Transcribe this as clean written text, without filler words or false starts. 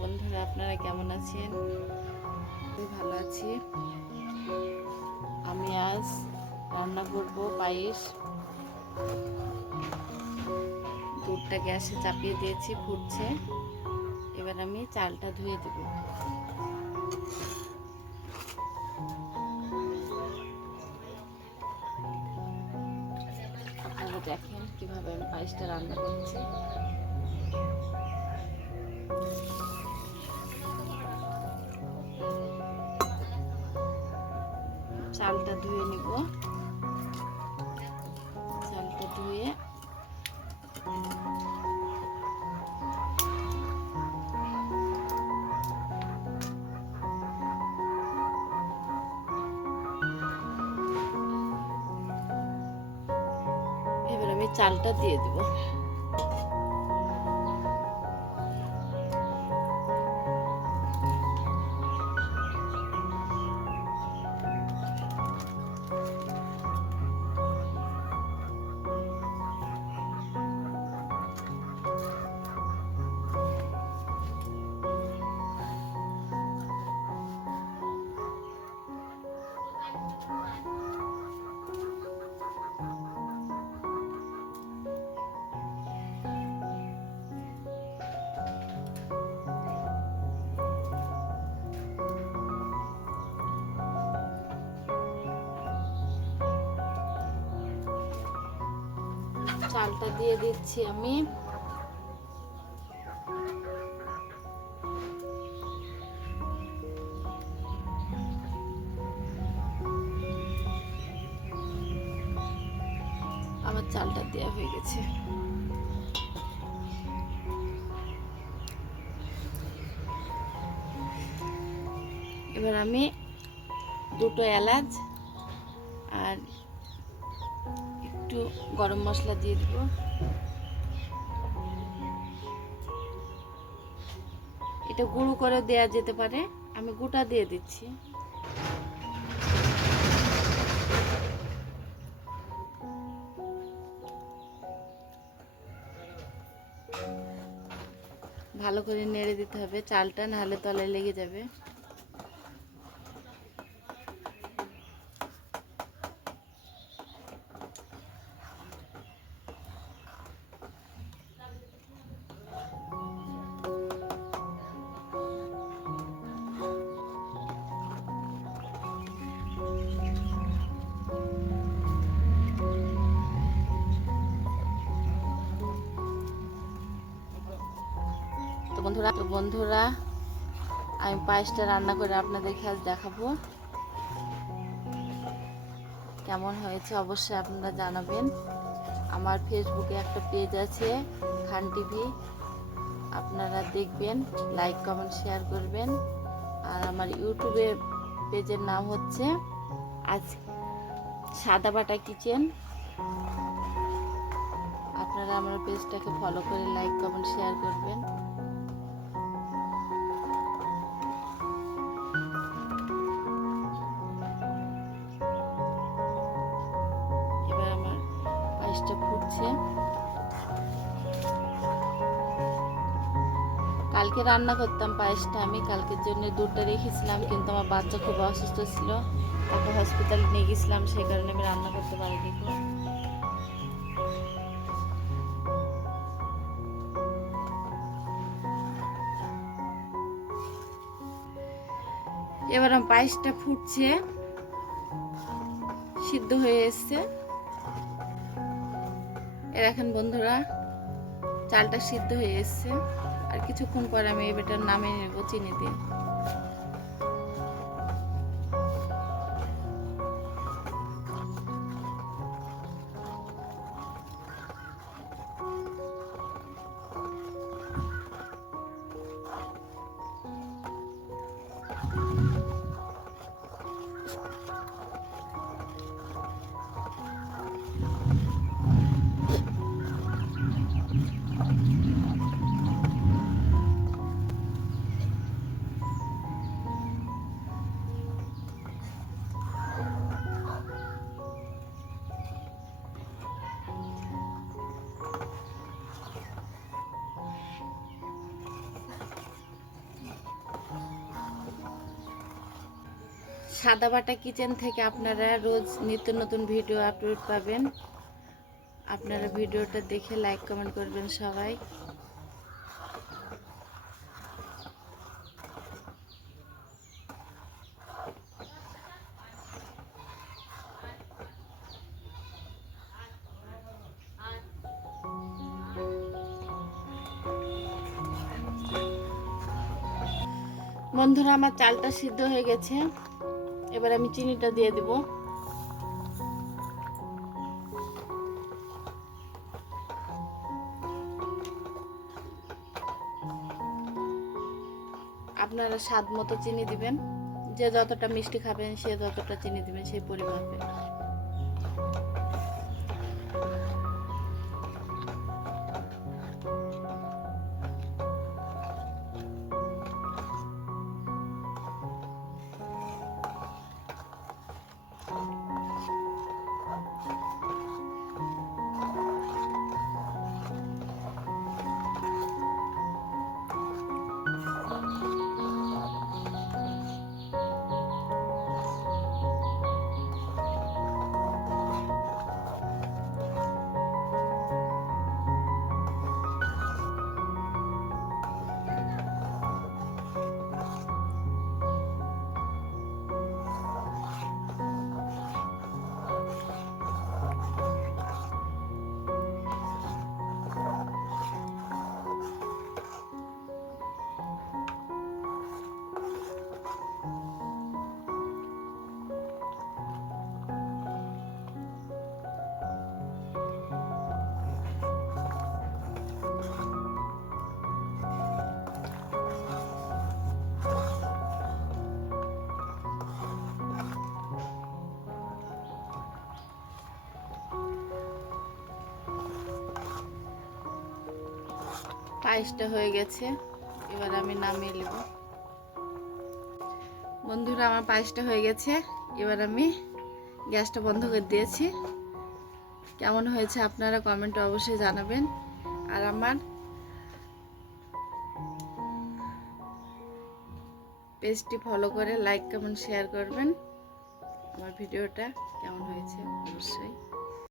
বন্ধুরা, আপনারা কেমন আছেন? আমি ভালো আছি। আমি আজ রান্না করব পায়েস। দুধটা গ্যাসে চাপিয়ে দিয়েছি, ফুটছে। এবার আমি চালটা ধুয়ে দেব। আপনারা দেখেন কিভাবে আমি পায়েসটা রান্না করছি। চালটা ধুয়ে নিব। চালটা ধুয়ে এবার আমি চালটা দিয়ে দেব। চালটা দিয়ে দিচ্ছি আমি। আমার চালটা দেওয়া হয়ে গেছে। এবার আমি দুটো এলাচ আর একটু গরম মশলা দিয়ে দেব। এটা গুঁড়ো করে দেয়া যেতে পারে, আমি গোটা দিয়ে দিচ্ছি। ভালো করে নেড়ে দিতে হবে চালটা, নাহলে তলায় লেগে যাবে। তো বন্ধুরা আমি পায়েসটা রান্না করে আপনাদেরকে আজ দেখাবো কেমন হয়েছে। অবশ্যই আপনারা জানাবেন। আমার ফেসবুকে একটা পেজ আছে, খান টিভি, আপনারা দেখবেন, লাইক কমেন্ট শেয়ার করবেন। আর আমার ইউটিউবে পেজের নাম হচ্ছে আজ সাদাবাটা কিচেন। আপনারা আমার পেজটাকে ফলো করে লাইক কমেন্ট শেয়ার করবেন। এবার আমার পায়েসটা ফুটছে। কালকে রান্না করতাম পায়েসটা, আমি কালকের জন্য দুধটা রেখেছিলাম, কিন্তু আমার বাচ্চা খুব অসুস্থ ছিল, তাকে হসপিটালে নিয়ে গেছিলাম, সেই কারণে আমি রান্না করতে পারিনি। এবার আমার পায়েসটা ফুটছে, সিদ্ধ হয়ে এসছে। এখন বন্ধুরা চালটা সিদ্ধ হয়ে এসছে, আর কিছুক্ষণ পরে আমি এবারটা নামিয়ে নেব চিনি দিয়ে। সাদাবাটা কিচেন থেকে আপনারা রোজ নিত্য নতুন ভিডিও আপলোড পাবেন। আপনারা ভিডিওটা দেখে লাইক কমেন্ট করবেন সবাই। বন্ধুরা, আমার চালটা সিদ্ধ হয়ে গেছে, এবার আমি চিনিটা দিয়ে দেব। আপনারা স্বাদ মতো চিনি দিবেন, যে যতটা মিষ্টি খাবেন সে যতটা চিনি দিবেন সেই পরিমাপে। পায়েসটা হয়ে গেছে, এবার আমি নামিয়ে নেব। বন্ধুরা, আমার পায়েসটা হয়ে গেছে, এবার আমি গ্যাসটা বন্ধ করে দিয়েছি। কেমন হয়েছে আপনারা কমেন্টে অবশ্যই জানাবেন। আর আমার পেজটি ফলো করে লাইক কমেন্ট শেয়ার করবেন। আমার ভিডিওটা কেমন হয়েছে অবশ্যই